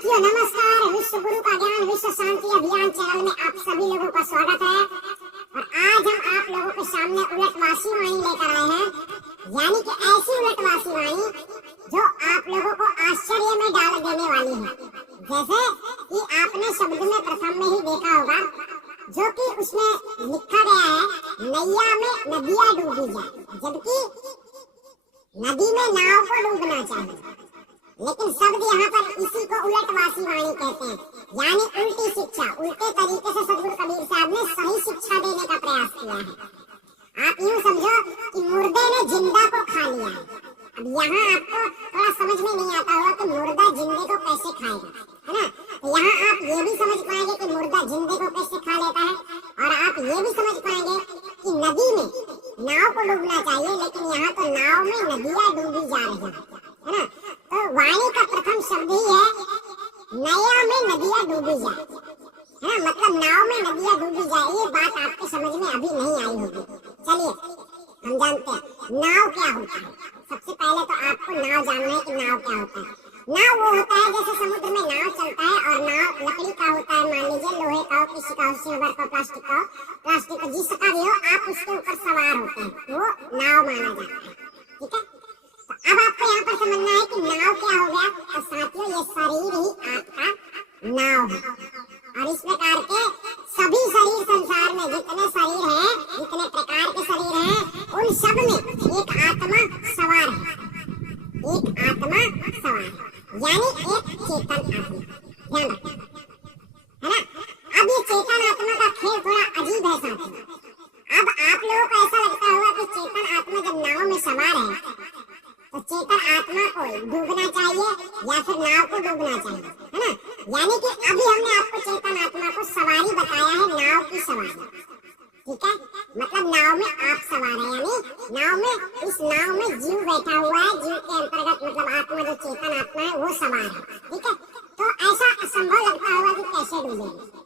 साथियों नमस्कार। विश्व गुरु का ज्ञान विश्व शांति अभियान चैनल में आप सभी लोगों का स्वागत है। और आज हम आप लोगों के सामने उलटवासी वाणी लेकर आए हैं, यानी कि ऐसी उलटवासी वाणी जो आप लोगों को आश्चर्य में डाल देने वाली है। जैसे कि आपने शब्द में प्रथम में ही देखा होगा, जो कि उसमें लिखा गया है नैया में नदियां डूबी जाए, जबकि नदी में नाव को डूबना चाहिए। लेकिन शब्द यहाँ पर इसी को उलटवासी वाणी कहते हैं, यानी उल्टी शिक्षा। उल्टे तरीके से सदगुरु कबीर साहब ने सही शिक्षा देने का प्रयास किया है। आप यूँ समझो कि मुर्दे ने जिंदा को खा लिया है। अब यहाँ आपको थोड़ा समझ में नहीं आता होगा कि मुर्दा जिंदे को कैसे खाएगा, है ना। तो यहाँ आप ये भी समझ पाएंगे कि मुर्दा जिंदे को कैसे खा लेता है, और आप ये भी समझ पाएंगे कि नदी में नाव को डूबना चाहिए, लेकिन यहाँ तो नाव में नदियाँ डूबी जा रही है ना। तो वाणी का प्रथम शब्द ही है नया में नदियां डूबी जाए, है ना। मतलब नाव में नदियां डूबी जाए। ये बात आपके समझ में अभी नहीं आई होगी। चलिए हम जानते हैं नाव क्या होता है। सबसे पहले तो आपको नाव जानना है कि नाव क्या होता है। नाव वो होता है जैसे समुद्र में नाव चलता है, और नाव लकड़ी का होता है, मान लीजिए लोहे का हो, किसी का हो, सिल्वर का, प्लास्टिक का, जिसका भी हो, आप उसके ऊपर सवार होते हैं, वो नाव माना जाता है। ठीक है, अब आपको यहाँ पर समझना है कि नाव क्या हो गया। तो साथियों ये शरीर ही आपका नाव है, और इस प्रकार के सभी शरीर संसार में जितने शरीर हैं, जितने प्रकार के शरीर हैं, उन सब में एक आत्मा सवार है। एक आत्मा सवार है, यानी एक चेतन आत्मा। ध्यान रखें, है ना। अब ये चेतन आत्मा का खेल थोड़ा अजीब है साथियों। अब आप लोगों को ऐसा लगता होगा कि चेतन आत्मा जब नाव में सवार है तो चेतन आत्मा को डूबना चाहिए या फिर नाव को डूबना चाहिए, है ना। यानी कि अभी हमने आपको चेतन आत्मा को सवारी बताया है, नाव की सवारी। ठीक है, मतलब नाव में आप सवार है, यानी नाव में, इस नाव में जीव बैठा हुआ है। जीव के अंतर्गत मतलब आत्मा, जो चेतन आत्मा है, वो सवार है। ठीक है, तो ऐसा असंभव लगता होगा कि कैसे डूबेगी।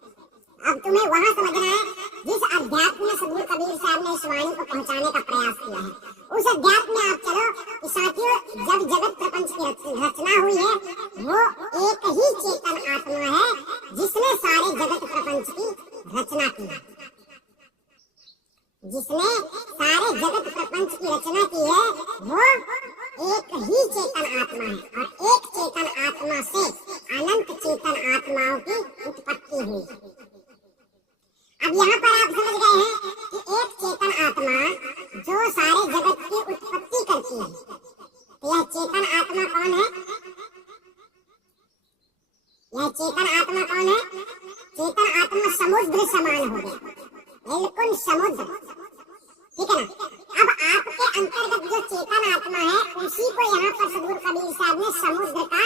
अब तुम्हें वहां समझना है जिस अध्यात्म में सदगुरु कबीर साहब ने इस वाणी को पहुंचाने का प्रयास किया है, उस अध्यात्म में आप चलो कि साथियों जब जगत प्रपंच की रचना हुई है, वो एक ही चेतन आत्मा है जिसने सारे जगत प्रपंच की रचना की है। जिसने सारे जगत प्रपंच की रचना की है वो एक ही चेतन आत्मा है, और एक चेतन आत्मा से अनंत चेतन आत्माओं की उत्पत्ति हुई। अब यहाँ पर आप समझ गए हैं कि एक चेतन आत्मा जो सारे जगत की उत्पत्ति करती है, तो यह चेतन आत्मा कौन है? यह चेतन आत्मा कौन है? चेतन आत्मा समुद्र समान हो गया, बिल्कुल समुद्र। ठीक है ना। अब आपके अंतर्गत जो चेतन आत्मा है, उसी को यहाँ पर सदगुरु कबीर साहब ने समुद्र का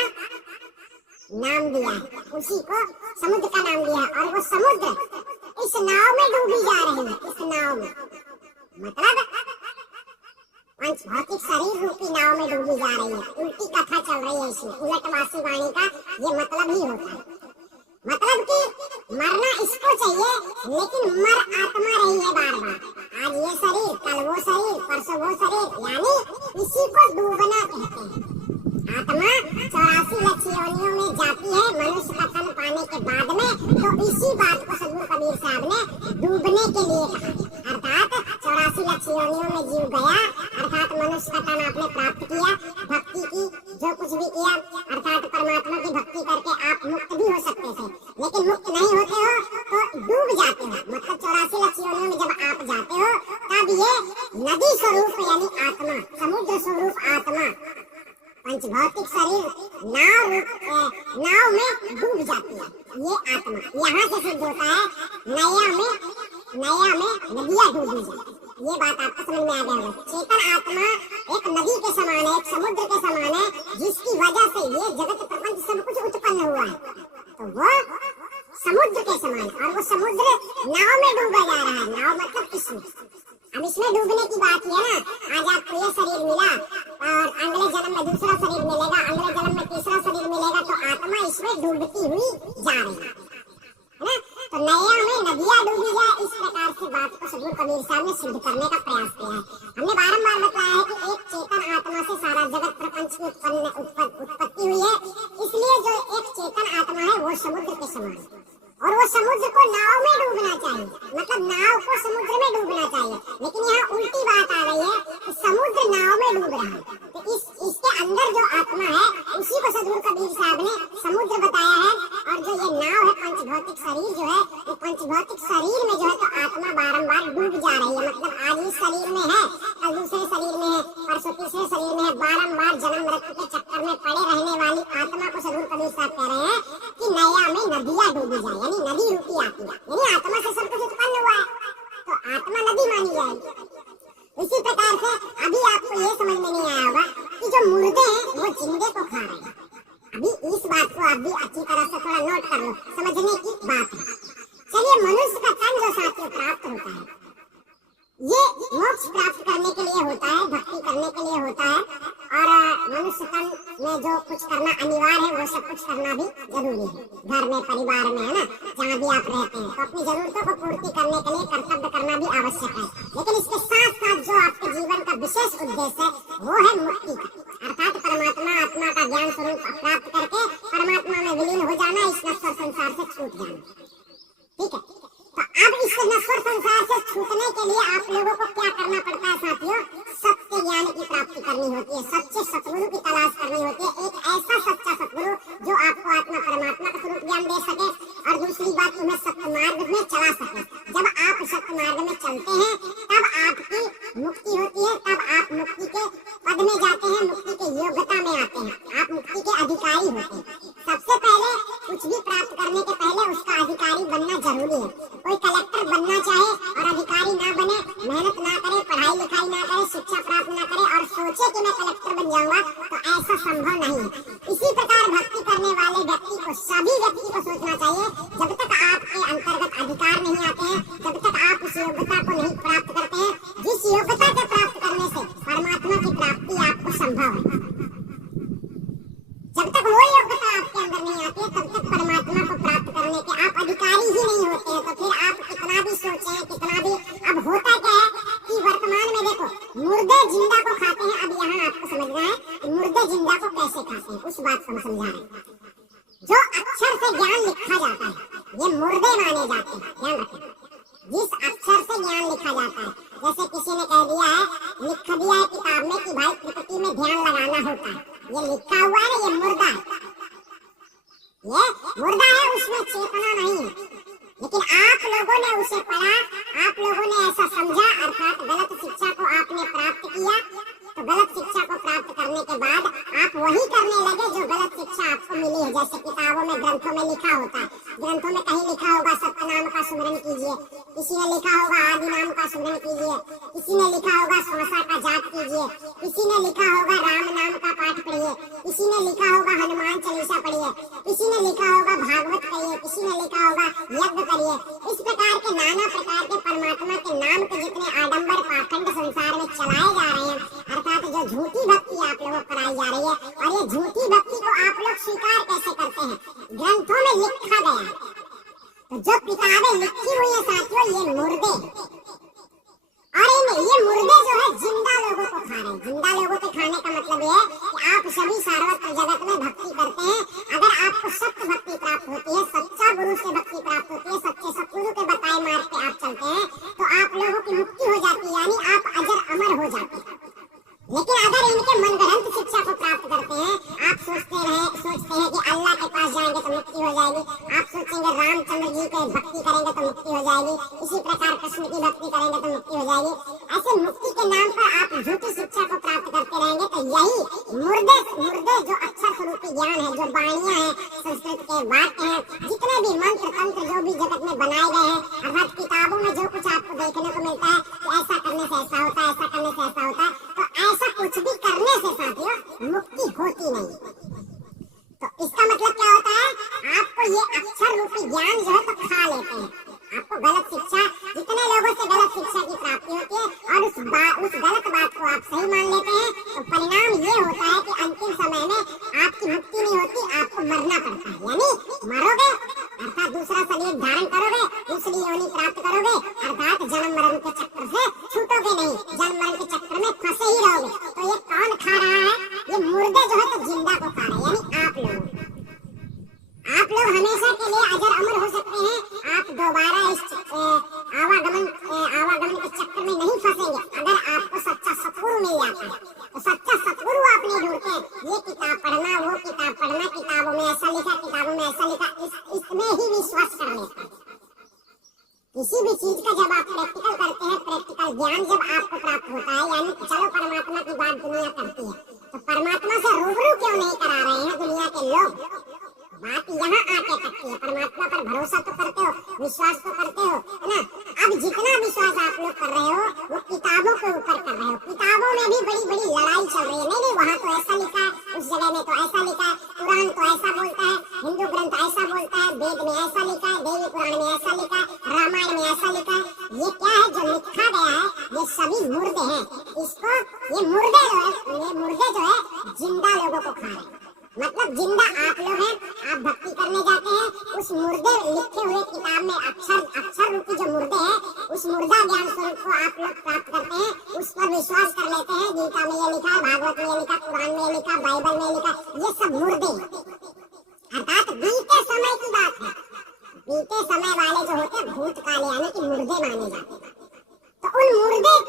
नाम दिया है। उसी को समुद्र का नाम दिया है, और वो समुद्र इस नाव में डूबी जा रही है। इस नाव में मतलब पंच भौतिक शरीर रूपी नाव में डूबी जा रही है। उल्टी कथा चल रही है इसमें। उलटवासी वाणी का ये मतलब ही होता है। मतलब कि मरना इसको चाहिए, लेकिन मर आत्मा रही है बार बार। आज ये शरीर, कल वो शरीर, परसों वो शरीर, यानी इसी को डूबना कहते हैं। आत्मा 84 लाख योनियों में जाती है मनुष्य का तन पाने के बाद में। तो इसी बात को सदगुरु कबीर साहब ने डूबने के लिए कहा। अर्थात 84 लाख योनियों में जीव गया, अर्थात मनुष्य का तन आपने प्राप्त किया, भक्ति की, जो कुछ भी किया, अर्थात परमात्मा की भक्ति करके आप मुक्त भी हो सकते थे, लेकिन मुक्त नहीं होते हो तो डूब जाते हो। मतलब 84 लाख योनियों में जब आप जाते हो, तब ये नदी स्वरूप यानी आत्मा, समुद्र स्वरूप आत्मा, पंच भौतिक शरीर नाव में डूब जाती है। ये आत्मा यहाँ से सिद्ध होता है नया में नदियां डूबी जाए। ये बात आपको समझ में आ गया होगा। चेतन आत्मा एक नदी के समान है, एक समुद्र के समान है, जिसकी वजह से ये जगत प्रपंच सब कुछ उत्पन्न हुआ है। तो वो समुद्र के समान, और वो समुद्र नाव में डूबा जा रहा है। नाव मतलब इसमें। अब इसमें डूबने की बात है ना। आज आपको ये शरीर मिला, और अगले जन्म में दूसरा शरीर मिलेगा, अगले जन्म में तीसरा शरीर मिलेगा, तो आत्मा इसमें डूबती हुई जा रही है ना। तो नया में नदियां डूबी जाए, इस प्रकार से बात को सदगुरु कबीर साहब ने सिद्ध करने का प्रयास किया है। हमने बारंबार बताया है कि एक चेतन आत्मा से सारा जगत प्रपंच की उत्पत्ति हुई है। इसलिए जो एक चेतन वो समुद्र के समान, और वो समुद्र को नाव में डूबना चाहिए, मतलब नाव को समुद्र में डूबना चाहिए, लेकिन यहाँ उल्टी बात आ रही है कि समुद्र नाव में डूब रहा है। तो इसके अंदर जो आत्मा है उसी को सदगुरु कबीर साहब ने समुद्र बताया है, और जो ये नाव है पंचभौतिक शरीर जो है, वो पंचभौतिक शरीर में जो है तो आत्मा बारंबार डूब जा रही है, मतलब आज इस शरीर में है, कल दूसरे शरीर में है, परसों तीसरे शरीर में है, बारंबार जन्म मृत्यु के चक्कर में पड़े रहने वाली आत्मा को सदगुरु कबीर साहब कह रहे हैं कि नया में नदियां डूबी जाए, यानी नदी रूपी आत्मा, यानी आत्मा से सब कुछ उत्पन्न हुआ है तो आत्मा नदी मानी जाएगी। इसी प्रकार से अभी आपको ये समझ में नहीं आया होगा कि जो मुर्दे हैं वो जिंदे को खा रहे हैं। अभी इस बात को आप भी अच्छी तरह से थोड़ा नोट कर लो, समझने की बात है। चलिए, मनुष्य का तन जो साथियों प्राप्त होता है, ये मोक्ष प्राप्त करने के लिए होता है, भक्ति करने के लिए होता है, और मनुष्य तन में जो कुछ करना अनिवार्य है वो सब कुछ करना भी जरूरी है। घर में, परिवार में, है ना, जहाँ भी आप रहते हैं, तो अपनी जरूरतों को पूर्ति करने के लिए कर्तव्य करना भी आवश्यक है। लेकिन इसके साथ साथ जो आपके जीवन का विशेष उद्देश्य है वो है मुक्ति का, अर्थात परमात्मा आत्मा का ज्ञान स्वरूप प्राप्त करके परमात्मा में विलीन हो जाना, इस नश्वर संसार से छूट जाना। ठीक है, तो अब इस नश्वर संसार से छूटने के लिए आप लोगों को क्या करना पड़ता है साथियों? सत्य ज्ञान की प्राप्ति करनी होती है, सच्चे सतगुरु की तलाश करनी होती है, एक ऐसा सच्चा सतगुरु जो आपको आत्मा परमात्मा का स्वरूप ज्ञान दे सके, और दूसरी बात तुम्हें सत्य मार्ग में चला सके। जब आप सत्य मार्ग में चलते हैं तब आपकी मुक्ति होती है, तब आप मुक्ति के पद में जाते हैं, मुक्ति के योग्यता में आते हैं, आप मुक्ति के अधिकारी होते हैं। सबसे पहले कुछ भी प्राप्त करने के पहले उसका अधिकारी बनना जरूरी है। कोई कलेक्टर बनना चाहे और अधिकारी ना बने, मेहनत ना करे, पढ़ाई लिखाई ना करे, शिक्षा प्राप्त ना करे और सोचे कि मैं कलेक्टर बन जाऊंगा, तो ऐसा संभव नहीं है। इसी प्रकार भक्ति करने वाले व्यक्ति को, सभी व्यक्ति को सोचना चाहिए, जब तक आपके अंतर्गत अधिकार नहीं आते हैं, जब तक आप उस योग्यता को नहीं प्राप्त करते हैं, जिस योग्यता को प्राप्त करने से परमात्मा की प्राप्ति आपको संभव है, जब तक वो योग्यता आपके अंदर नहीं आती है तब तक परमात्मा को प्राप्त करने के आप अधिकारी ही नहीं होते हैं। तो फिर आप कितना भी सोचें, कितना भी, अब होता क्या है कि वर्तमान में देखो, मुर्दे जिंदा को खाते हैं। अब यहाँ आपको समझना है कि मुर्दे जिंदा को कैसे खाते हैं, उस बात को समझा रहे हैं। जो अक्षर से ज्ञान लिखा जाता है ये मुर्दे माने जाते हैं, ध्यान रखें। जिस अक्षर से ज्ञान लिखा जाता है, जैसे किसी ने कह दिया है, लिख दिया है किताब में कि भाई प्रकृति में ध्यान लगाना होता है, ये लिखा हुआ है, ये मुर्दा है, ये मुर्दा है, उसमें चेतना नहीं है। लेकिन आप लोगों ने उसे पढ़ा, आप लोगों ने ऐसा समझा, अर्थात गलत शिक्षा को आपने प्राप्त किया। तो गलत शिक्षा को प्राप्त करने के बाद आप वही करने लगे जो गलत शिक्षा आपको मिली है। जैसे किताबों में, ग्रंथों में लिखा होता है, ग्रंथों में कहीं लिखा होगा सत्य नाम का सुमरन कीजिए, किसी ने लिखा होगा आदि नाम का सुमरन कीजिए, किसी ने लिखा होगा श्वासा का जाप कीजिए, किसी ने लिखा होगा राम नाम का पाठ पढ़िए, किसी ने लिखा होगा हनुमान चालीसा पढ़िए, किसी ने लिखा होगा भागवत पढ़िए, किसी ने लिखा होगा यज्ञ करिए। इस प्रकार के नाना प्रकार के परमात्मा के नाम के जितने आडंबर पाखंड संसार में चलाए जा रहे हैं, अर्थात जो झूठी भक्ति आप लोगों को कराई जा रही है, और ये झूठी भक्ति को आप लोग स्वीकार कैसे करते हैं? ग्रंथों में लिखा गया है, तो जो किताबें लिखी हुई है साथियों, ये मुर्दे, और ये मुर्दे जो है जिंदा लोगों को खा रहे हैं। जिंदा लोगों को खाने का मतलब ये है कि आप सभी सर्वत्र जगत में भक्ति करते हैं। अगर आपको सत्य भक्ति प्राप्त होती है, सच्चा गुरु से भक्ति प्राप्त होती है, सच्चे सतगुरु के बताए मार्ग पे आप चलते हैं, तो आप लोगों की मुक्ति हो जाती है, यानी आप अजर अमर हो जाते हैं। लेकिन अगर इनके मनगढ़ंत शिक्षा को प्राप्त करते हैं, आप सोचते हैं कि अल्लाह के पास जाएंगे तो मुक्ति हो जाएगी, आप सोचेंगे रामचंद्र जी के भक्ति करेंगे तो मुक्ति हो जाएगी, इसी प्रकार कृष्ण की भक्ति करेंगे तो मुक्ति हो जाएगी, ऐसे मुक्ति के नाम पर आप झूठी शिक्षा को प्राप्त करते रहेंगे, तो यही मुर्दे जो अक्षर स्वरूपी ज्ञान है, जो वाणियां हैं, संस्कृत के वाक्य हैं, जितने भी मंत्र तंत्र जो भी जगत में बनाए गए हैं, अर्थात किताबों में जो कुछ आपको देखने को मिलता है कि ऐसा करने से ऐसा होता है, ऐसा करने से ऐसा होता है, तो ऐसा कुछ भी करने से साथियों मुक्ति होती नहीं। तो इसका मतलब क्या होता है? आपको ये अक्षर रूपी ज्ञान जो है तो खा लेते हैं, आपको गलत शिक्षा, जितने लोगों से गलत शिक्षा की प्राप्ति होती है और उस गलत बात को आप सही मान लेते हैं, तो परिणाम ये होता है कि अंतिम समय में आपकी मुक्ति नहीं होती, आपको मरना पड़ता है, यानी मरोगे, अर्थात दूसरा शरीर धारण करोगे, दूसरी योनि प्राप्त करोगे, अर्थात जन्म मरण के चक्कर से छूटोगे नहीं, जन्म मरण के चक्कर में फंसे ही रहोगे। तो ये कौन खा रहा है? ये मुर्दे जो है तो जिंदा को खा रहे हैं, यानी आप लोग हमेशा विश्वास कर लेते हैं। किसी भी चीज का जब आप प्रैक्टिकल करते हैं, प्रैक्टिकल ज्ञान जब आपको प्राप्त होता है, यानी चलो परमात्मा की बात दुनिया करती है, तो परमात्मा से रूबरू क्यों नहीं करा रहे हैं दुनिया के लोग? बात यहाँ आके तकती है। परमात्मा पर भरोसा तो करते हो, विश्वास तो करते हो, है ना? अब जितना विश्वास आप लोग कर रहे हो वो किताबों के ऊपर कर रहे हो। किताबों में भी बड़ी बड़ी लड़ाई चल रही है। नहीं वहाँ तो ऐसा लिखा है, उस जगह में तो ऐसा लिखा है, कुरान तो ऐसा बोलता है, हिंदू ग्रंथ ऐसा बोलता है, वेद में ऐसा लिखा है, देवी पुराण में ऐसा लिखा है, रामायण में ऐसा लिखा है। ये क्या है जो लिखा गया है? ये सभी मुर्दे हैं। इसको ये मुर्दे जो है जिंदा लोगों को खा रहे हैं। मतलब जिंदा आप लोग हैं, आप भक्ति करने जाते हैं, उस मुर्दे लिखे हुए किताब में अक्षर रूपी जो मुर्दे हैं, उस मुर्दा ज्ञान स्वरूप को आप लोग प्राप्त करते हैं, उस पर विश्वास कर लेते हैं। गीता में ये लिखा है, भागवत में ये लिखा, कुरान में ये लिखा, बाइबल में लिखा, ये सब मुर्दे अर्थात बीते समय की बात है। बीते समय वाले जो होते हैं भूतकाल यानी कि मुर्दे माने जाते हैं। तो उन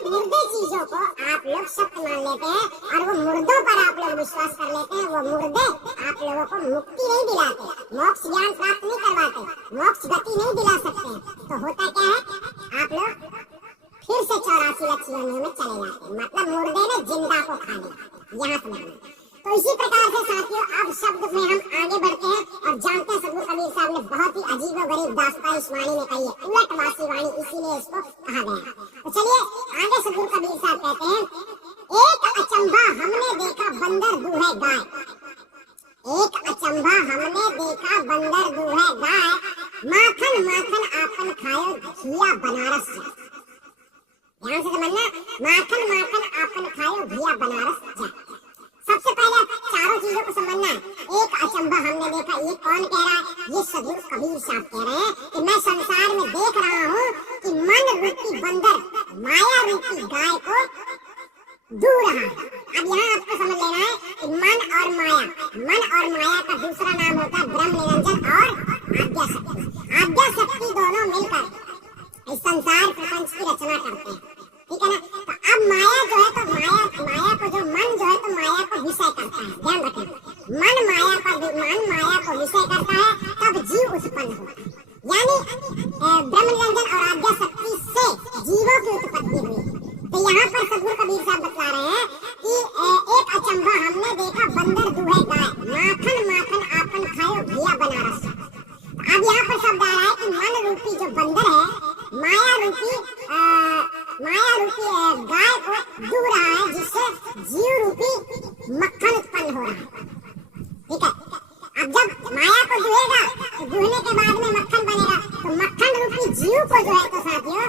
मुर्दे चीजों को आप लोग सत्य मान लेते हैं और वो मुर्दों पर आप लोग विश्वास कर लेते हैं। वो मुर्दे आप लोगों को मुक्ति नहीं दिलाते, मोक्ष ज्ञान प्राप्त नहीं करवाते, मोक्ष गति नहीं दिला सकते। तो होता क्या है? आप लोग फिर से 84 लाख योनियों में चले जाते हैं। मतलब मुर्दे ने जिंदा को खा लिया। यहाँ समझना। तो इसी प्रकार से साथियों अब शब्द में हम आगे बढ़ते हैं और जानते हैं सद्गुरु कबीर साहब ने बहुत ही अजीबोगरीब दास्तान इस वाणी में कही है, उलटवासी वाणी, इसीलिए इसको कहा गया। तो चलिए आगे सद्गुरु कबीर साहब कहते हैं, एक अचंभा हमने देखा बंदर दूहे गाय। एक अचंभा हमने देखा बंदर दूहे गाय, माखन माखन आपन खायो घिया बनारस जा। ध्यान से समझना, माखन माखन आपन खायो घिया बनारस जा। सबसे पहले चारों चीजों को समझना है। एक अचंभा हमने देखा, ये कौन कह रहा है? ये सद्गुरु कबीर साहब कह रहे हैं कि मैं संसार में देख रहा हूँ कि मन रूपी बंदर माया रूपी गाय को दू रहा है। अब यहाँ आपको समझ लेना है कि मन और माया का दूसरा नाम होता है ब्रह्म निरंजन और आद्या शक्ति। आद्या शक्ति दोनों मिलकर इस संसार प्रपंच की रचना करते हैं, ठीक है ना? तो अब माया जो है, तो माया को जो मन जो है तो माया को विषय करता है। ध्यान रखें, मन माया को विषय करता है, तब जीव उत्पन्न होता है। यानी ब्रह्म निरंजन और आद्या शक्ति से जीवों की उत्पत्ति हुई। तो यहाँ पर सद्गुरु कबीर साहब बता रहे हैं कि एक अचंभा हमने देखा बंदर दूहे गाय, माखन माखन आपन खायो घिया बनारस। अब यहाँ पर शब्द आ रहा है कि मन रूपी जो बंदर है, माया रूपी गाय को दू रहा है, जिससे जीव रूपी मक्खन उत्पन्न हो रहा है। ठीक है, अब जब माया को दुहेगा तो दुहने के बाद में मक्खन बनेगा। तो मक्खन रूपी जीव को जो है तो साथियों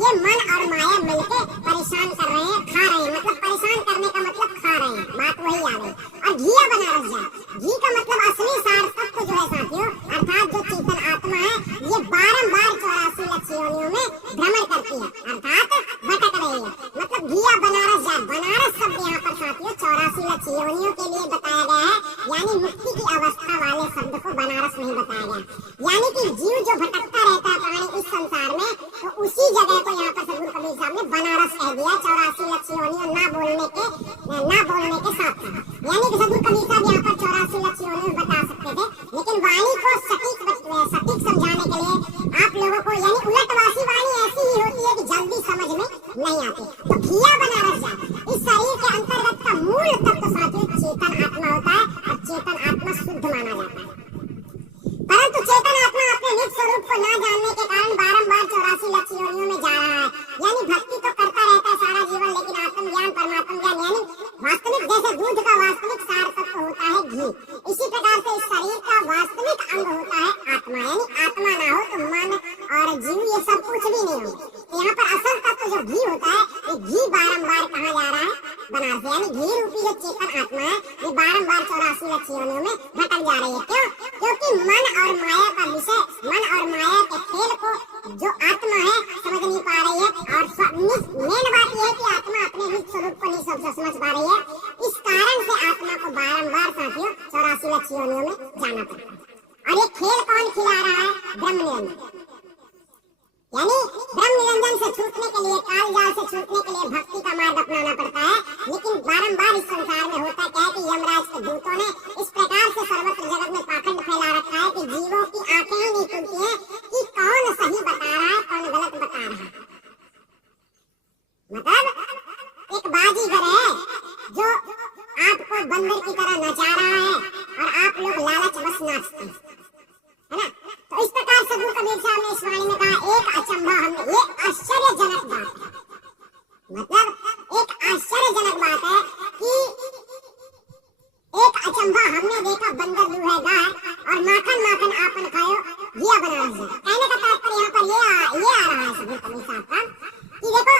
ये मन और माया मिलके परेशान कर रहे हैं, खा रहे हैं। मतलब परेशान करने का मतलब खा रहे हैं, बात वही आ गई। और घिया बनारस जा, घी का मतलब असली सार तत्व जो है साथियों, अर्थात जो चेतन आत्मा है, ये बारंबार 84 लाख योनियों में भ्रमण करती है, अर्थात भटक रही है। मतलब घिया बनारस जा, बनारस शब्द यहाँ पर साथियों 84 लाख योनियों के लिए बताया गया है, यानी मुक्ति की अवस्था वाले शब्द को बनारस नहीं बताया गया। यानी कि जीव जो भटकता रहता है प्राणी इस संसार में, तो उसी जगह को यहाँ पर सद्गुरु कबीर साहब ने बनारस कह दिया 84 लाख योनियों ना बोलने के साथ। यानी कि सद्गुरु कबीर साहब यहाँ पर 84 लाख योनियों बता सकते थे, लेकिन वाणी को सटीक समझाने के लिए आप लोगों को, यानी उलटवासी वाणी ऐसी ही होती है कि जल्दी समझ में नहीं आती। तो घिया बनारस जा, इस शरीर के अंतर्गत का मूल तत्व साथियों चेतन आत्मा होता है और चेतन आत्मा शुद्ध माना जाता है। परंतु चेतन आत्मा अपने निज स्वरूप को न जानने के कारण बारंबार 84 लाख योनियों में जा रहा है। यानी भक्ति तो करता रहता है सारा जीवन, लेकिन आत्मज्ञान परमात्म ज्ञान यानी वास्तविक, जैसे दूध का वास्तविक सार तत्व होता है घी, इसी प्रकार से इस शरीर का वास्तविक अंग होता है आत्मा। यानी आत्मा ना हो तो मन और जीव ये सब कुछ भी नहीं हो। तो यहाँ पर असल तत्व जो घी होता है, ये घी बारंबार कहा जा रहा है बनारस। यानी घी रूपी जो चेतन आत्मा है ये बारंबार 84 लाख योनियों में भटक जा रही है। क्यों? क्योंकि मन और माया का विषय, मन और माया के खेल को जो आत्मा है समझ नहीं पा रही है। और मेन बात यह है कि आत्मा अपने निज स्वरूप को नहीं समझ पा रही है। इस कारण से आत्मा को बारंबार साथियों 84 लाख योनियों में जाना पड़ता है। और ये खेल कौन खिला रहा है? ब्रह्म निरंजन। यानी ब्रह्म निरंजन से छूटने के लिए, काल जाल से छूटने के लिए भक्ति का मार्ग अपनाना पड़ता है। लेकिन बारंबार इस संसार में होता क्या है कि यमराज के दूतों ने इस प्रकार से सर्वत्र जगत में पाखंड फैला रखा है कि जीवों की आंखें ही नहीं खुलती हैं सदगुरु कबीर साहब ने इस वाणी में कहा, एक अचंभा हमने, ये आश्चर्यजनक बात है, मतलब एक आश्चर्यजनक बात है कि एक अचंभा हमने देखा, बंदर दूहे गाय और माखन माखन आपन खायो, ये बनारस है। कहने का तात्पर्य यहाँ पर ये आ रहा है सदगुरु कबीर साहब का कि देखो,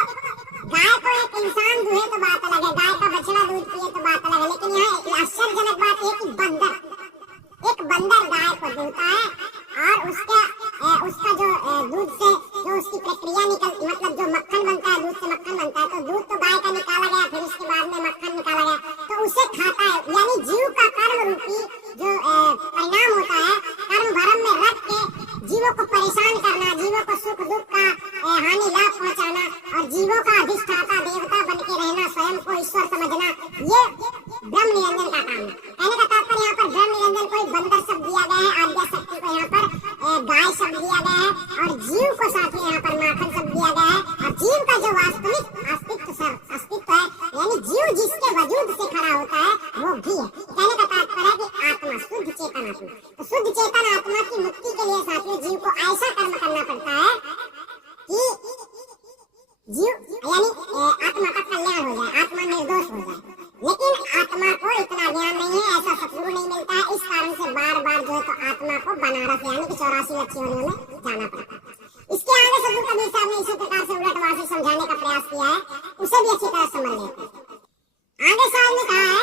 गाय को एक इंसान दूहे तो बात अलग है, गाय का बछड़ा दूध पिए तो बात अलग है, लेकिन यहाँ एक आश्चर्यजनक बात है कि एक बंदर गाय को दूहता है और उसका जो दूध से जो उसकी प्रक्रिया मतलब जो मक्खन बनता है, दूध से मक्खन बनता है, तो दूध तो गाय का निकाला गया, फिर उसके बाद में मक्खन निकाला गया, तो उसे खाता है। यानी जीव का कर्म रूपी जो परिणाम होता है, कर्म भरम में रख के जीवों को परेशान करना, जीवों को सुख दुख का हानि लाभ पहुंचाना और जीवों का अधिष्ठाता देवता बन के रहना, स्वयं को ईश्वर समझना, ये ब्रह्म निरंजन का काम है। कहने का तात्पर्य यहाँ पर ब्रह्म निरंजन को बंदर शब्द दिया गया है, आज्ञा शक्ति को यहाँ पर गाय शब्द दिया गया है और जीव को साथ में यहाँ पर माखन शब्द दिया गया है। और जीव का जो वास्तविक अस्तित्व है, यानी जीव जिसके वजूद से खड़ा होता है, वो भी है। कहने का तात्पर्य है कि आत्मा, शुद्ध चेतन आत्मा, तो शुद्ध चेतन आत्मा की मुक्ति के लिए साथियों जीव को ऐसा कर्म करना पड़ता है कि जीव यानी आत्मा का कल्याण हो जाए, आत्मा निर्दोष हो जाए। लेकिन आत्मा को इतना ज्ञान नहीं है, ऐसा सतगुरु नहीं मिलता है, इस कारण से बार बार जो है तो आत्मा को बनारस यानी कि 84 लक्ष्य योनियों में जाना पड़ता है। इसके आगे सदगुरु कबीर साहब ने इसी प्रकार से उलटवासी समझाने का प्रयास किया है, उसे भी अच्छी तरह समझ लेते हैं। आगे साहब ने कहा है,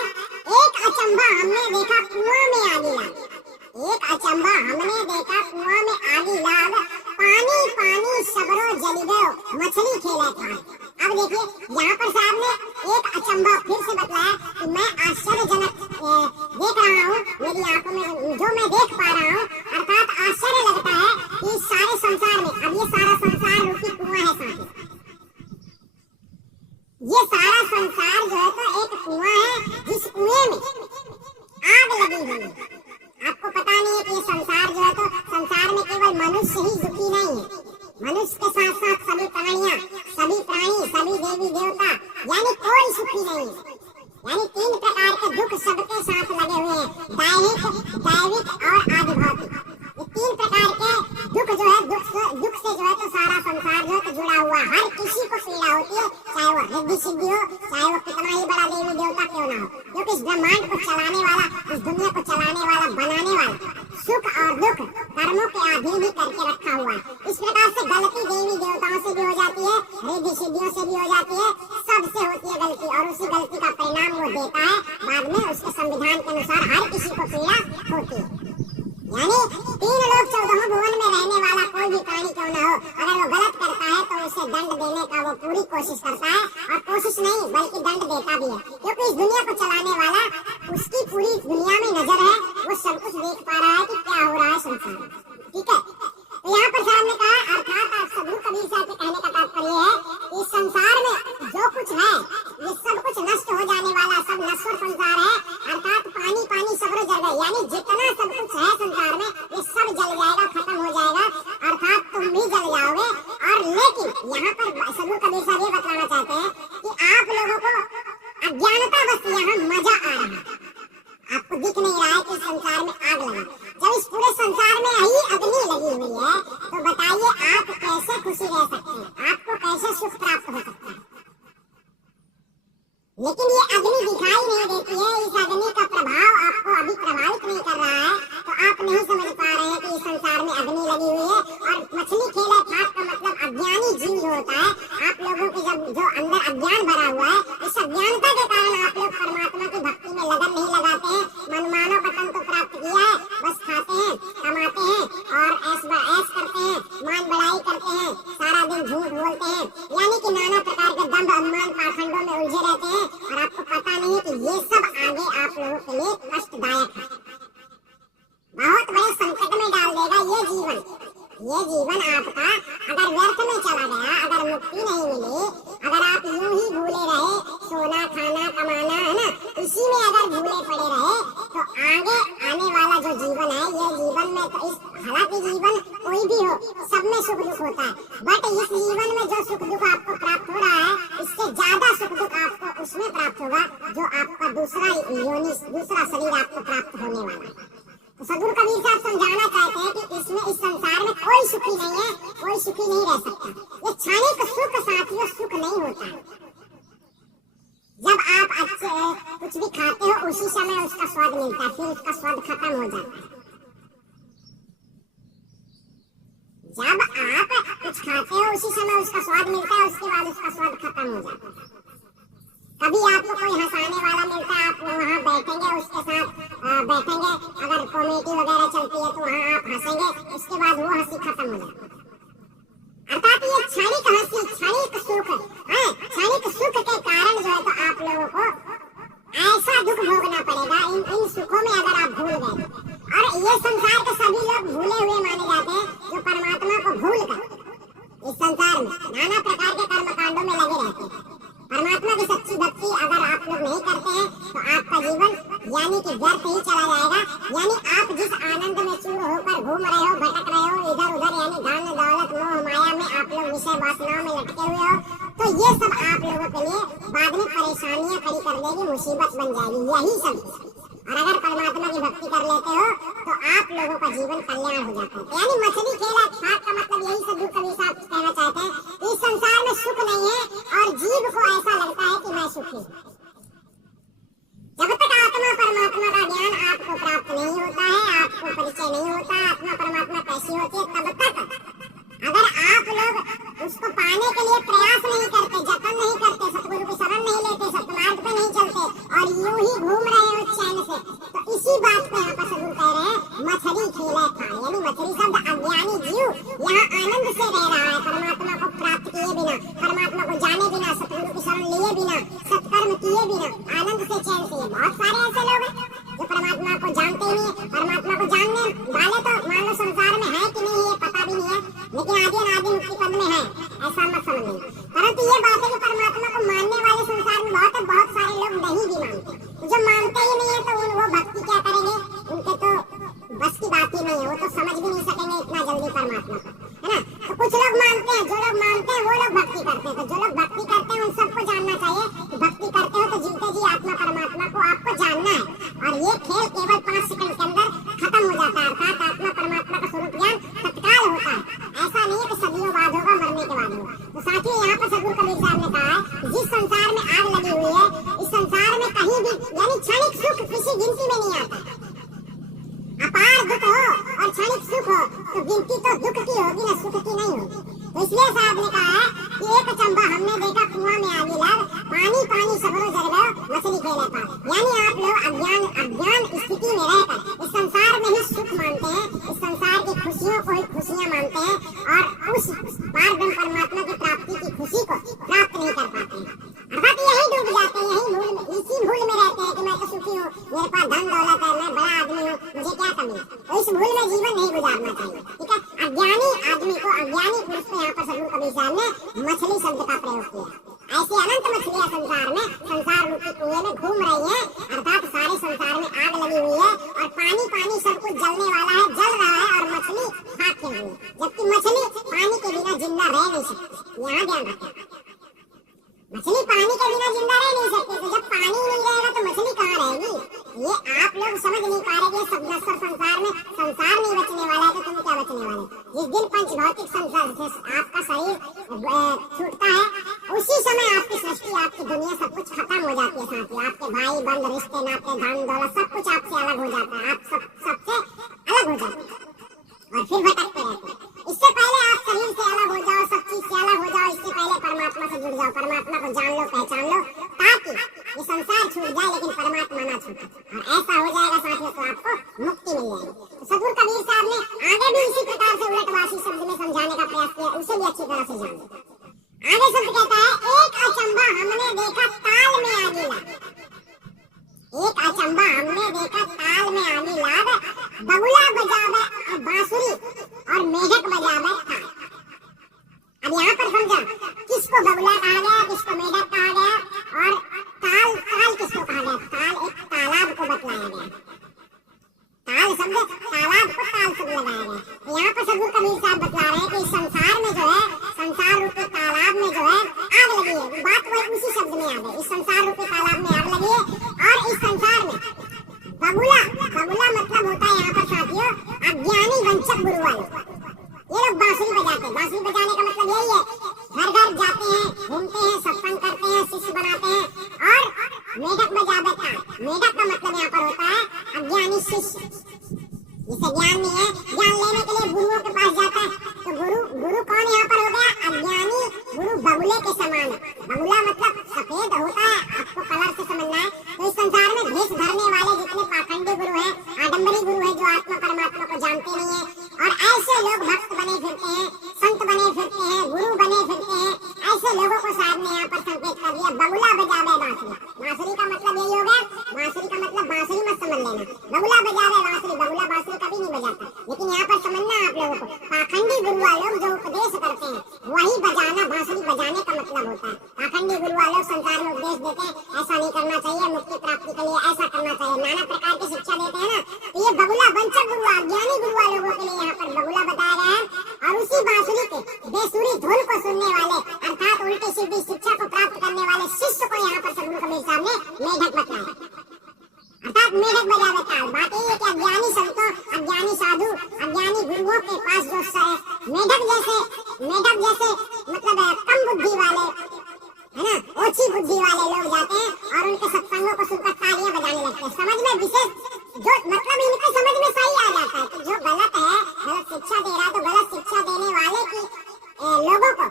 एक अचंभा हमने देखा कुआं में आगी लाग, एक अचंभा हमने देखा कुआं में आगी लाग, पानी पानी सबरो जली गयो, मछली खेले था। अब देखिए यहाँ पर साहब ने एक अचंभा फिर से बताया कि मैं आश्चर्यजनक देख रहा हूँ, मेरी आंखों में जो मैं देख पा रहा हूँ, अर्थात आश्चर्य लगता है कि सारे संसार में, अब ये सारा संसार रूपी कुआं है साथी, ये सारा संसार जो है तो एक कुआं है, जिस कुएं में आग लगी हुई है। आपको पता नहीं है कि ये संसार जो है तो संसार में केवल मनुष्य ही दुखी नहीं है, मनुष्य के साथ साथ सभी प्राणियां, सभी प्राणी, सभी देवी देवता, यानी कोई सुखी नहीं है। यानी 3 प्रकार के दुख सबके साथ लगे हुए हैं, दैहिक, दैविक और आधिभौतिक। ये 3 प्रकार के दुख जो है, दुख से जो है तो सारा संसार जो है तो जुड़ा हुआ, हर किसी को पीड़ा होती है, चाहे वो रिद्धि सिद्धि हो, चाहे वो कितना ही बड़ा देवी देवता क्यों ना हो, क्योंकि इस ब्रह्मांड को चलाने वाला, इस दुनिया को चलाने वाला, बनाने वाला, सुख और दुख कर्मों के अधीन ही करके रखा हुआ है। इस प्रकार से गलती देवी देवताओं से भी हो जाती है, रिद्धि सिद्धियों से भी हो जाती है, सबसे होती है गलती, और उसी गलती का परिणाम वो देता है बाद में, उसके संविधान के अनुसार हर किसी को पीड़ा होती है। यानी 3 लोक 14 भुवन में रहने वाला कोई भी प्राणी क्यों न हो, अगर वो गलत करता है तो उसे दंड देने का वो पूरी कोशिश करता है, और कोशिश नहीं बल्कि दंड देता भी है, क्योंकि इस दुनिया को चलाने वाला, उसकी पूरी दुनिया में नजर है, वो सब कुछ देख पा रहा है कि क्या हो रहा है संसार में। ठीक है, तो यहाँ पर साहब ने कहा, अर्थात सदगुरु कबीर साहब के कहने का तात्पर्य है कि इस संसार में जो कुछ है ये सब कुछ नष्ट हो जाने वाला, सब नश्वर संसार है, अर्थात पानी पानी सबरो जल गए, यानी जितना सब कुछ है संसार में ये सब जल जाएगा, खत्म हो जाएगा, अर्थात तुम भी जल जाओगे। और लेकिन यहाँ पर सदगुरु कबीर साहब ये बताना चाहते हैं कि आप लोगों को अज्ञानता बस यहाँ मजा आ रहा है, आपको दिख नहीं रहा है कि संसार में आग लगा। जब इस पूरे संसार में ही अग्नि लगी हुई है, तो बताइए आप कैसे खुशी रह सकते हैं, आपको कैसे सुख प्राप्त हो सकता है। लेकिन ये अग्नि दिखाई नहीं देती है, इस अग्नि का प्रभाव आपको अभी प्रभावित नहीं कर रहा है, तो आप नहीं समझ पा रहे हैं कि इस संसार में अग्नि लगी हुई है। और मछली खेले खाट का मतलब अज्ञानी जीव जो होता है, आप लोगों के जब जो अंदर अज्ञान भरा हुआ है, इस अज्ञानता के कारण आप लोग परमात्मा की भक्ति में लगन नहीं लगाते हैं, मनमानो पतन तो प्राप्त किया है, बस खाते हैं, कमाते हैं और ऐश करते हैं, मान बढ़ाई करते हैं, सारा दिन झूठ बोलते हैं, यानी कि नाना प्रकार के दंभ अभिमान पाखंडों में उलझे रहते हैं, और आपको पता नहीं है कि ये सब आगे आप लोगों के लिए कष्टदायक है, बहुत बड़े संकट में डाल देगा ये जीवन। ये जीवन आपका अगर व्यर्थ में चला गया, अगर मुक्ति नहीं मिली, अगर आप यूं ही भूले रहे, सोना खाना कमाना है ना, इसी में अगर भूले पड़े रहे, तो आगे आने वाला जो जीवन है, ये जीवन में तो इस, हालांकि जीवन कोई भी हो, सब में सुख दुख होता है, बट इस जीवन में जो सुख दुख आपको प्राप्त हो रहा है, इससे ज्यादा सुख दुख आपको उसमें प्राप्त होगा जो आपका दूसरा योनि, दूसरा शरीर आपको प्राप्त होने वाला है। तो सदगुरु कबीर साहब समझाना चाहते हैं कि इसमें, इस संसार में कोई भी नहीं रह सकता। ये क्षणिक सुख साथियों सुख नहीं होता। जब आप कुछ भी खाते हो उसी समय उसका स्वाद मिलता है, फिर उसका स्वाद खत्म हो जाता है। जब आप कुछ खाते हो उसी समय उसका स्वाद मिलता है, उसके बाद उसका स्वाद खत्म हो जाता है। कभी आपको कोई हंसाने वाला मिलता है, आप वहाँ बैठेंगे, उसके साथ बैठेंगे, अगर कॉमेडी वगैरह चलती है तो वहाँ आप हंसेंगे, उसके बाद वो हंसी खत्म हो जाती है। अर्थात ये क्षणिक हंसी, क्षणिक सुख है। क्षणिक सुख के कारण जो है तो आप लोगों को ऐसा दुख भोगना पड़ेगा इन सुखों में अगर आप भूल गए। और ये संसार के सभी लोग भूले हुए माने जाते हैं जो परमात्मा को भूल कर इस संसार में नाना प्रकार के कर्म कांडों में लगे रहते हैं। परमात्मा की सच्ची भक्ति अगर आप लोग नहीं करते हैं तो आपका जीवन यानी कि व्यर्थ ही चला जाएगा। यानी आप जिस आनंद में चूर होकर घूम रहे हो, भटक रहे हो इधर उधर, यानी धन दौलत मोह माया में आप लोग विषय वासनाओं में लटके हुए हो, तो ये सब आप लोगों के लिए बाद में परेशानियां खड़ी कर देगी, मुसीबत बन जाएगी। यही सब। और अगर परमात्मा की भक्ति कर लेते हो तो आप लोगों का जीवन कल्याण हो जाता है। यानी मछली खेला खाट का मतलब यही सदगुरु कबीर साहब कहना चाहते हैं, इस संसार में सुख नहीं है और जीव को ऐसा लगता है कि मैं सुखी हूँ। जब तक आत्मा परमात्मा का ज्ञान आपको प्राप्त नहीं होता है, आपको परिचय नहीं होता आत्मा परमात्मा कैसी होती है, तब तक अगर आप लोग उसको पाने के लिए प्रयास नहीं करते, जतन नहीं करते, सतगुरु की शरण नहीं लेते, सतमार्ग पे नहीं चलते और यूं ही घूम रहे हो चैन से, तो इसी बात पे यहाँ पर सदगुरु कह रहे हैं मछली खेले खाए। यानी मछली शब्द अज्ञानी जीव यहाँ आनंद से रह रहा है, परमात्मा को प्राप्त किए बिना, परमात्मा को जाने बिना, सतगुरु की शरण लिए बिना, सत्कर्म किए बिना, आनंद से चैन से। बहुत सारे ऐसे लोग हैं जो परमात्मा को जानते ही नहीं। परमात्मा को जानने वाले तो मान लो संसार में है कि नहीं ये पता भी नहीं है, लेकिन आदि अनादि मुक्ति पद में है, ऐसा मत समझना। परंतु ये बात है कि परमात्मा को मानने वाले संसार में बहुत सारे लोग नहीं भी मानते। जो मानते ही नहीं है तो वो भक्ति क्या करेंगे, उनके तो बस की बात ही नहीं है, वो तो समझ भी नहीं सकेंगे इतना जल्दी परमात्मा को, है ना। तो कुछ लोग मानते हैं, जो लोग मानते हैं वो लोग भक्ति करते हैं। तो जो लोग भक्ति करते हैं उन सबको जानना चाहिए कि भक्ति करते हो तो जीते जी आत्मा परमात्मा को आपको जानना है, और ये खेल केवल 5 सेकंड के अंदर खत्म हो जाता है। अर्थात आत्मा परमात्मा का स्वरूप ज्ञान तत्काल होता है, ऐसा नहीं है कि सदियों बाद होगा, मरने के बाद होगा। तो साथियों यहाँ पर सदगुरु कबीर साहब ने कहा है जिस संसार में आग लगी हुई है, इस संसार में कहीं भी यानी क्षणिक सुख किसी गिनती में नहीं आता। अपार दुख हो और क्षणिक सुख हो तो गिनती तो दुख की होगी ना, सुख की नहीं होगी। तो इसलिए साहब ने कहा है कि एक चंबा हमने देखा कुआं में आगे लग, पानी पानी सबरो जर गयो, मछली खेले पार। यानी आप लोग अज्ञान स्थिति में रहकर इस संसार में ही सुख मानते हैं, इस संसार की खुशियों को ही खुशियां मानते हैं और उस पारब्रह्म परमात्मा की प्राप्ति की खुशी को प्राप्त नहीं कर पाते हैं। अर्थात यही डूब जाते हैं, इसी भूल में रहते हैं कि मैं तो सुखी हूँ, मेरे पास धन दौलत है, मैं बड़ा आदमी हूँ, मुझे क्या कमी है। तो इस भूल में जीवन नहीं गुजारना चाहिए, ठीक है। अज्ञानी आदमी को, अज्ञानी पुरुष को यहाँ पर सदगुरु कबीर साहब ने मछली शब्द का प्रयोग किया। ऐसे अनंत मछलियां संसार में, संसार रूपी कुएं में घूम रही हैं, अर्थात सारे संसार में आग लगी हुई है और पानी पानी सब कुछ जलने वाला है, जल रहा है और मछली खाक हुई है, जबकि मछली पानी के बिना जिंदा रह नहीं सकती। यहाँ ध्यान रखें, मछली पानी के बिना जिंदा रह नहीं सकती। तो जब पानी नहीं रहेगा तो मछली कहाँ रहेगी, ये आप लोग समझ नहीं पा रहे। सब नश्वर संसार में संसार नहीं बचने वाला है तो तुम क्या बचने वाले। जिस दिन पंच भौतिक संसार से आपका शरीर छूटता है उसी समय आपकी सृष्टि, आपकी दुनिया सब कुछ खत्म हो जाती है। साथी आपके भाई बंद, रिश्ते नाते, धन दौलत सब कुछ आपसे अलग हो जाता है, आप सबसे अलग हो जाते हैं और फिर भटकते रहते हैं। इससे पहले आप शरीर से अलग हो जाओ, सब चीज से अलग हो जाओ, इससे पहले परमात्मा से जुड़ जाओ, परमात्मा को जान लो, पहचान लो, ताकि ये संसार छूट जाए लेकिन परमात्मा ना छूटे। और ऐसा हो जाएगा साथियों तो आपको मुक्ति मिल जाएगी। तो सदगुरु कबीर साहब ने आगे भी इसी प्रकार से उलटवासी शब्द में समझाने का प्रयास किया, उसे भी अच्छी तरह से जान लो। आगे शब्द कहता है एक अचंबा हमने देखा ताल में आगी लग, एक अचंबा हमने देखा ताल में आगी लग, बगुला बजावे बांसुरी और मेढक बजावे ताल। अब यहाँ पर समझा किसको बगुला कहा गया, किसको मेढक कहा गया और ताल किसको कहा गया। ताल एक तालाब को बतलाया गया, ताल शब्द तालाब को ताल शब्द लगाया गया। तो यहाँ पर सदगुरु कबीर साहब बतला रहे हैं कि इस संसार में जो है, संसार रूपी तालाब में जो है आग लगी है। बात वही उसी शब्द में आ गई, इस संसार रूपी तालाब में आग लगी है और इस संसार में बगुला मतलब होता है यहाँ पर साथियों अज्ञानी वंचक गुरु वाले। ये लोग बांसुरी बजाते हैं। बांसुरी बजाने का मतलब यही है, घर घर जाते हैं, घूमते हैं, सत्संग करते हैं, शिष्य बनाते हैं और मेढक बजावे ताल। मेढक का मतलब यहाँ पर होता है अज्ञानी शिष्य, जिसे ज्ञान नहीं है, ज्ञान लेने के लिए गुरुओं के पास जाता है। तो गुरु कौन यहाँ पर हो गया? अज्ञानी गुरु बगुले के समान। बगुला मतलब सफेद होता है, आपको कलर से समझना है। तो इस संसार में भेष धरने वाले जितने पाखंडी गुरु हैं, आडंबरी गुरु हैं, जो आत्मा परमात्मा को जानते नहीं है, और ऐसे लोग भक्त बने फिरते हैं, संत बने फिरते हैं, गुरु बने फिरते हैं, ऐसे लोगों को साहब ने यहाँ पर संकेत कर दिया, बगुला बजावे बांसुरी। बांसुरी का मतलब यही हो गया, बांसुरी का मतलब बांसुरी मत समझ लेना, बगुला बजावे बांसुरी। बगुला बांसुरी कभी नहीं बजाता, लेकिन यहाँ पर समझना आप लोगों को, पाखंडी गुरु वालों जो उपदेश करते हैं वही बजाना, बांसुरी बजाने का मतलब होता है। पाखंडी गुरु वालों संसार में उपदेश देते हैं, ऐसा नहीं करना चाहिए, मुक्ति प्राप्ति के लिए ऐसा करना चाहिए, नाना प्रकार की शिक्षा देते हैं ना। तो ये बगुला वंचक गुरु, अज्ञानी गुरु वालों के लिए यहाँ पर बगुला बताया गया है। और उसी बांसुरी के बेसुरी धुन को सुनने वाले, अर्थात उल्टी सीधी शिक्षा को प्राप्त करने वाले शिष्य को यहाँ पर सद्गुरु कबीर साहब ने मेढक बताया, अर्थात मेढक बजावे ताल। बात यही है कि अज्ञानी संतों, अज्ञानी साधु, अज्ञानी गुरुओं के पास जो मेढक जैसे मतलब कम बुद्धि वाले है ना, ओछी बुद्धि वाले लोग जाते हैं और उनके सत्संगों को सुनकर तालियां बजाने लगते हैं। समझ में विशेष जो मतलब इनके समझ में सही आ जाता है कि जो गलत है, गलत शिक्षा दे रहा है, तो गलत शिक्षा देने वाले की लोगों को,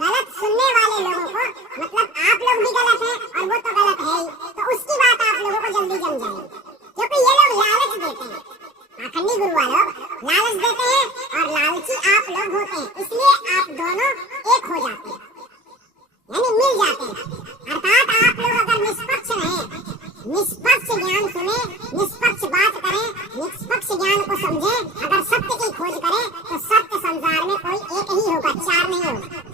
गलत सुनने वाले लोगों को, मतलब आप लोग भी गलत हैं और वो तो गलत है ही, तो उसकी बात आप लोगों को जल्दी जम जाएगी। क्योंकि ये लोग लालच देते हैं, पाखंडी गुरु वाले लालच देते हैं और लालची आप लोग होते हैं, इसलिए आप दोनों एक हो जाते हैं, यानी मिल जाते हैं। अर्थात आप लोग अगर निष्पक्ष रहें, निष्पक्ष ज्ञान सुने, निष्पक्ष बात करें, निष्पक्ष ज्ञान को समझें, अगर सत्य की खोज करें, तो सत्य संसार में कोई एक ही होगा, चार नहीं होगा।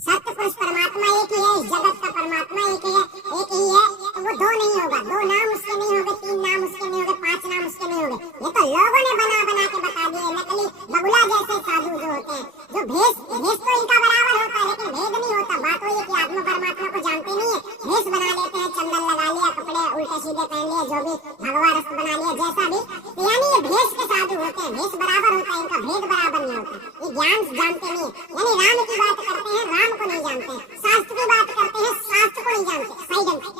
सत्य पुरुष परमात्मा एक ही है, इस जगत का परमात्मा एक ही है, तो वो दो नहीं होगा, दो नाम उसके नहीं होंगे, तीन नाम उसके नहीं होंगे, पांच नाम उसके नहीं होंगे। ये तो लोगों ने बना के बता दिए, नकली बगुला जैसे साधु जो होते हैं, जो भेष तो इनका बराबर होता है, लेकिन भेद नहीं होता। बात वही है कि आत्मा परमात्मा को जानते नहीं है, भेष बना लेते हैं, चंदन लगा लिया, कपड़े उल्टे सीधे पहन लिए, जो भी भगवा रस बना लिया, जैसा भी, तो यानी ये भेष के साधु होते हैं, भेष बराबर होता है, इनका भेद बराबर नहीं होता। ये ज्ञान जानते नहीं, यानी राम की बात करते हैं, राम को नहीं जानते, शास्त्र की बात करते हैं, शास्त्र को नहीं जानते सही ढंग से।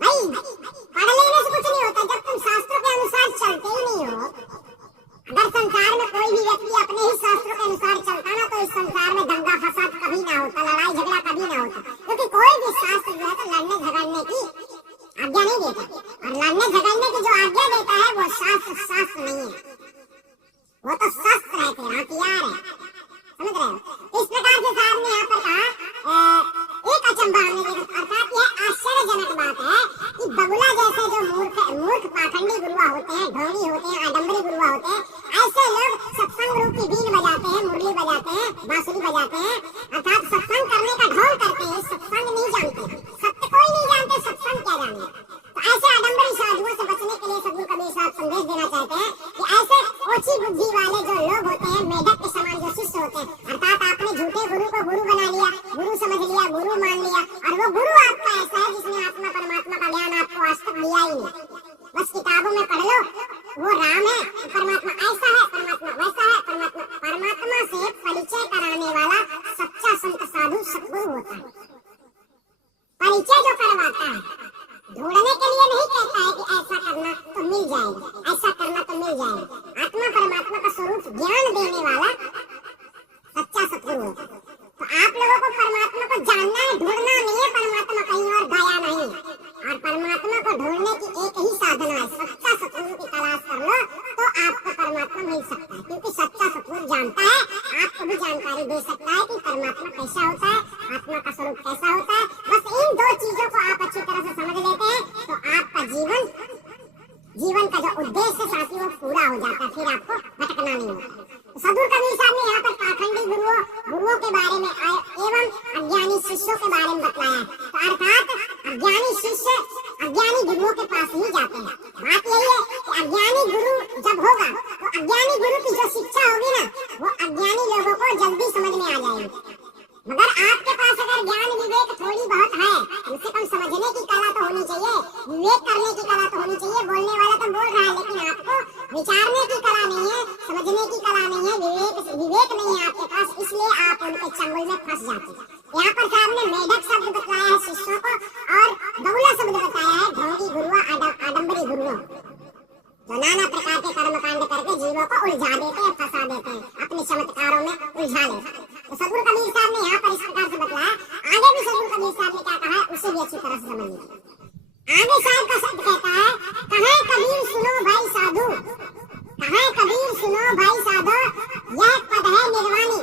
भाई पढ़ लेने से कुछ नहीं होता, जब तुम शास्त्रों के अनुसार चलते ही नहीं हो। अगर संसार में कोई भी व्यक्ति अपने ही शास्त्रों के अनुसार चलता ना, तो इस संसार में दंगा फसाद कभी ना होता, लड़ाई झगड़ा कभी ना होता, क्योंकि कोई भी शास्त्र जो है तो लड़ने झगड़ने की आज्ञा नहीं देता, और लड़ने झगड़ने की जो आज्ञा देता है वो शास्त्र नहीं है, वो तो शस्त्र है, फिर हथियार है, समझ रहे हो। इस प्रकार से साहब ने यहाँ पर कहा, एक अचंभा हमने देखा, अर्थात यह आश्चर्यजनक बात है कि बगुला जैसे जो मूर्ख पाखंडी गुरुआ होते हैं, ढोंगी होते हैं, आडंबरी गुरुआ होते हैं, ऐसे लोग सत्संग रूपी बीन बजाते हैं, मुरली बजाते हैं, बांसुरी बजाते हैं, अर्थात सत्संग करने का ढोंग करते हैं, सत्संग नहीं जानते, सत्य कोई नहीं जानते, सत्संग क्या जाने। तो ऐसे आडंबरी साधुओं से बचने के लिए सद्गुरु कबीर साहब संदेश देना चाहते हैं कि ऐसे ओछी बुद्धि वाले जो लोग होते हैं, मेढक के समान जो शिष्य होते हैं, अर्थात आपने झूठे गुरु को गुरु बना लिया, गुरु समझ लिया, गुरु मान लिया, और वो गुरु आपका ऐसा है जिसने आत्मा परमात्मा का ज्ञान आपको आज तक दिया ही नहीं, बस किताबों में पढ़ लो, वो राम है, परमात्मा ऐसा है, परमात्मा वैसा है, परमात्मा से परिचय कराने वाला सच्चा संत साधु सतगुरु होता है। परिचय जो करवाता है, ढूंढने के लिए नहीं कहता है कि ऐसा करना तो मिल जाएगा, ऐसा करना तो मिल जाएगा। आत्मा परमात्मा का स्वरूप ज्ञान देने वाला सच्चा सतगुरु होता है। तो आप लोगों को परमात्मा को जानना है, ढूंढना नहीं है, परमात्मा कहीं और गाया नहीं, और परमात्मा को ढूंढने की एक ही साधना है, सच्चा सतगुरु की तलाश कर लो तो आपको परमात्मा मिल सकता है, क्योंकि सच्चा सतगुरु जानता है, आपको भी जानकारी दे सकता है कि परमात्मा कैसा होता है, आत्मा का स्वरूप कैसा होता है। बस इन दो चीजों को आप अच्छी तरह से समझ लेते हैं तो आपका जीवन का जो उद्देश्य साथी वो पूरा हो जाता है, फिर आपको भटकना नहीं होता। सद्गुरु कबीर साहब ने यहाँ पर पाखंडी गुरुओं के बारे में एवं अज्ञानी शिष्यों के बारे में बताया, तो अर्थात अज्ञानी शिष्य अज्ञानी गुरुओं के पास ही जाते हैं। बात यही है कि अज्ञानी गुरु जब होगा तो अज्ञानी गुरु की जो शिक्षा होगी ना, वो अज्ञानी लोगों को जल्दी समझ में आ जाएगी। मगर आपके पास अगर ज्ञान विवेक थोड़ी बहुत है, कम से कम समझने की कला तो होनी चाहिए, विवेक करने की कला तो होनी चाहिए। बोलने वाला तो बोल रहा है, लेकिन आपको विचारने की कला नहीं है, समझने की कला नहीं है, विवेक नहीं है आपके पास, इसलिए आप उनके चंगुल में फंस जाते हैं। यहाँ पर साहब ने मेढक शब्द बतलाया है शिष्यों को और बहुला शब्द बताया है ढोंगी गुरुओं, आडंबरी गुरुओं, जो नाना प्रकार के कर्मकांड करके जीवों को उलझा देते हैं, फंसा देते हैं, अपने चमत्कारों में उलझा लेते हैं। तो सदगुरु कबीर साहब ने यहाँ पर इस प्रकार से बतलाया। आगे भी सदगुरु कबीर साहब ने क्या कहा है उसे भी अच्छी तरह से समझ लीजिए। आगे साहब का शब्द कहता है, कहे कबीर सुनो भाई साधु, कहे कबीर सुनो भाई साधु, यह पद है निर्वाणी,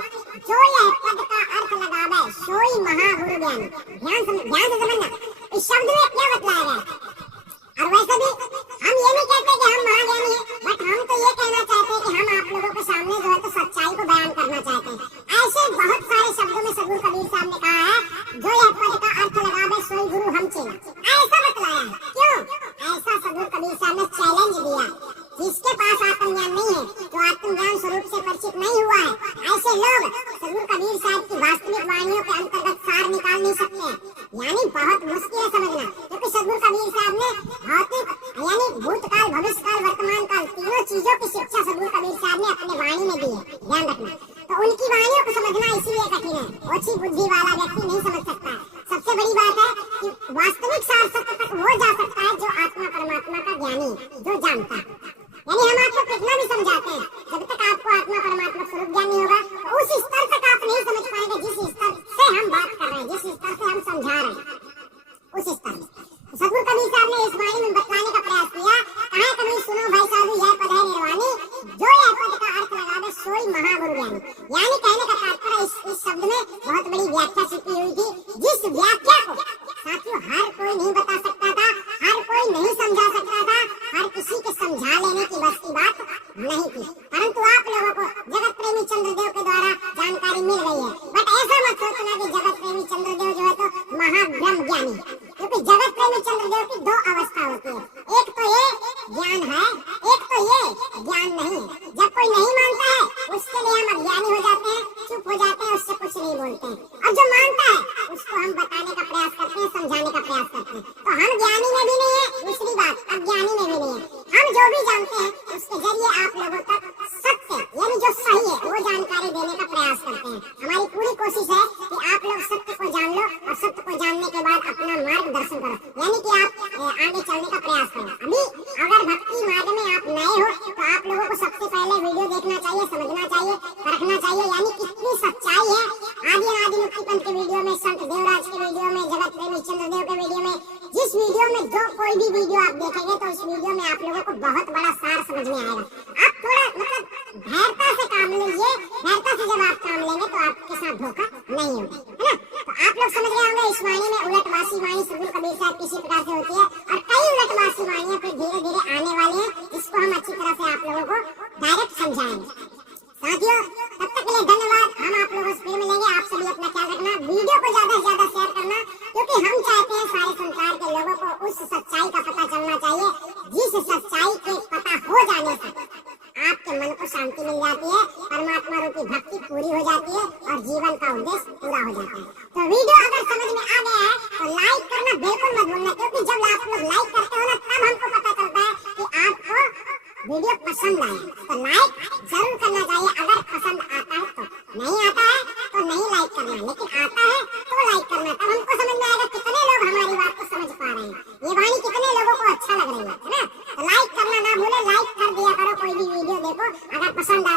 जो यह पद का अर्थ लगावे सोई महागुरु ज्ञानी। ध्यान से समझना इस शब्द में क्या बतलाया गया है। और वैसे भी हम ये नहीं कहते कि हम महाज्ञानी हैं, बट हम तो ये कहना चाहते हैं कि हम आप लोगों के सामने जो है तो सच्चाई को बयान करना चाहते हैं। ऐसे बहुत सारे शब्दों में सदगुरु कबीर साहब ने कहा है, जो यह पद का अर्थ लगावे सोई गुरु हम चेला, ऐसा बतलाया है। क्यों ऐसा सदगुरु कबीर साहब ने चैलेंज दिया। जिसके पास आत्मज्ञान नहीं है, जो आत्मज्ञान स्वरूप से परिचित नहीं हुआ है, ऐसे लोग सदगुरु कबीर साहब की वास्तविक वाणियों के अंतर्गत सार निकाल नहीं सकते हैं। यानी बहुत मुश्किल है समझना, क्योंकि सदगुरु कबीर साहब ने भौतिक यानी भूतकाल, भविष्यकाल, वर्तमान काल तीनों चीजों की शिक्षा सदगुरु कबीर साहब ने अपने वाणी में दी है। ध्यान रखना, तो उनकी वाणियों को समझना इसीलिए कठिन है, ओछी बुद्धि वाला व्यक्ति नहीं समझ सकता है। सबसे बड़ी बात है कि वास्तविक सार सत्य तक वो जा सकता है जो आत्मा परमात्मा का ज्ञानी, जो जानता है। यानी हम आपको कितना भी समझाते हैं, जब तक आपको आत्मा परमात्मा स्वरूप ज्ञान नहीं होगा, तो उस स्तर तक आप नहीं समझ पाएंगे जिस स्तर से हम बात कर रहे हैं, जिस स्तर से हम समझा रहे हैं, उस स्तर में। सदगुरु कबीर साहब ने इस वाणी में बतलाने का प्रयास किया। कहे कबीर सुनो भाई साधु, यह पद है निर्वाणी, जो यह पद का अर्थ लगावे सोई महागुरु ज्ञानी। यानी कहने का तात्पर्य इस शब्द में बहुत बड़ी व्याख्या छिपी हुई थी, जिस व्याख्या को साथियों हर कोई नहीं बता सकता था, हर कोई नहीं समझा सकता था, हर किसी के समझा लेने की बस की बात नहीं थी। परंतु आप लोगों को जगत प्रेमी चंद्रदेव के द्वारा जानकारी मिल गई है। बट ऐसा मत सोचना कि जगत प्रेमी चंद्रदेव जो है तो महाब्रह्म ज्ञानी, क्योंकि जगत प्रेमी चंद्रदेव की दो अवस्था होती है, एक तो ये ज्ञान है, एक तो ये ज्ञान नहीं है। जब कोई नहीं मानता है उसके लिए हम अज्ञानी हो जाते हैं, चुप हो जाते हैं, उससे कुछ नहीं बोलते हैं। और जो मानता है उसको हम बताने का प्रयास करते हैं, समझाने का प्रयास करते हैं। तो हम ज्ञानी में भी नहीं है, दूसरी बात अज्ञानी में भी नहीं है। हम जो भी जानते हैं उसके जरिए आप लोगों तक सत्य यानी जो सही है वो जानकारी देने का प्रयास करते हैं। हमारी पूरी कोशिश है कि आप लोग सत्य को जान लो और सत्य को जानने के बाद अपना मार्गदर्शन करो, यानी कि आप आगे चलने का प्रयास करो। अभी अगर भक्ति मार्ग में आप नए हो तो आप लोगों को सबसे पहले वीडियो देखना चाहिए, समझना चाहिए, परखना चाहिए, यानी कितनी सच्चाई है आदि अनादि मुक्तिपंथ के वीडियो में, संत देवराज के वीडियो में, जगत प्रेमी चंद्रदेव के वीडियो में। जिस वीडियो में जो कोई भी वीडियो आप देखेंगे तो उस वीडियो में आप लोगों को बहुत बड़ा सार समझ में आएगा। आप थोड़ा मतलब धैर्यता से काम लीजिए, धैर्यता से जब आप काम लेंगे तो आपके साथ धोखा नहीं होगा, है ना। तो आप लोग समझ रहे होंगे इस वाणी में उलटवासी वाणी सदगुरु कबीर साहब किसी प्रकार से होती है, और कई उलटवासी वाणियां फिर धीरे धीरे आने वाली हैं, जिसको हम अच्छी तरह से आप लोगों को डायरेक्ट समझाएंगे। साथियों तब तक के लिए धन्यवाद, हम आप लोगों से फिर मिलेंगे। आप सभी अपना ख्याल रखना, वीडियो को ज्यादा से ज्यादा शेयर करना, क्योंकि हम चाहते हैं सारे संसार के लोगों को उस सच्चाई का पता चलना चाहिए, जिस सच्चाई के पता हो जाने से आपके मन को शांति मिल जाती है, परमात्मा रूपी भक्ति पूरी हो जाती है और जीवन का उद्देश्य पूरा हो जाता है। तो वीडियो अगर समझ में आ गया है तो लाइक करना बिल्कुल मत भूलना, क्योंकि जब आप लोग लाइक करते हो ना तब हमको पता चलता है कि आपको वीडियो पसंद आया। तो लाइक जरूर करना चाहिए, अगर पसंद आता है तो। नहीं आता है तो नहीं लाइक करना, लेकिन आता है तो लाइक करना, तब हमको समझ में आएगा कितने लोग हमारी बात को समझ पा रहे हैं, ये वाणी कितने लोगों को अच्छा लग रही है ना। तो लाइक करना ना भूले, लाइक कर दिया करो, कोई भी वीडियो देखो, अगर पसंद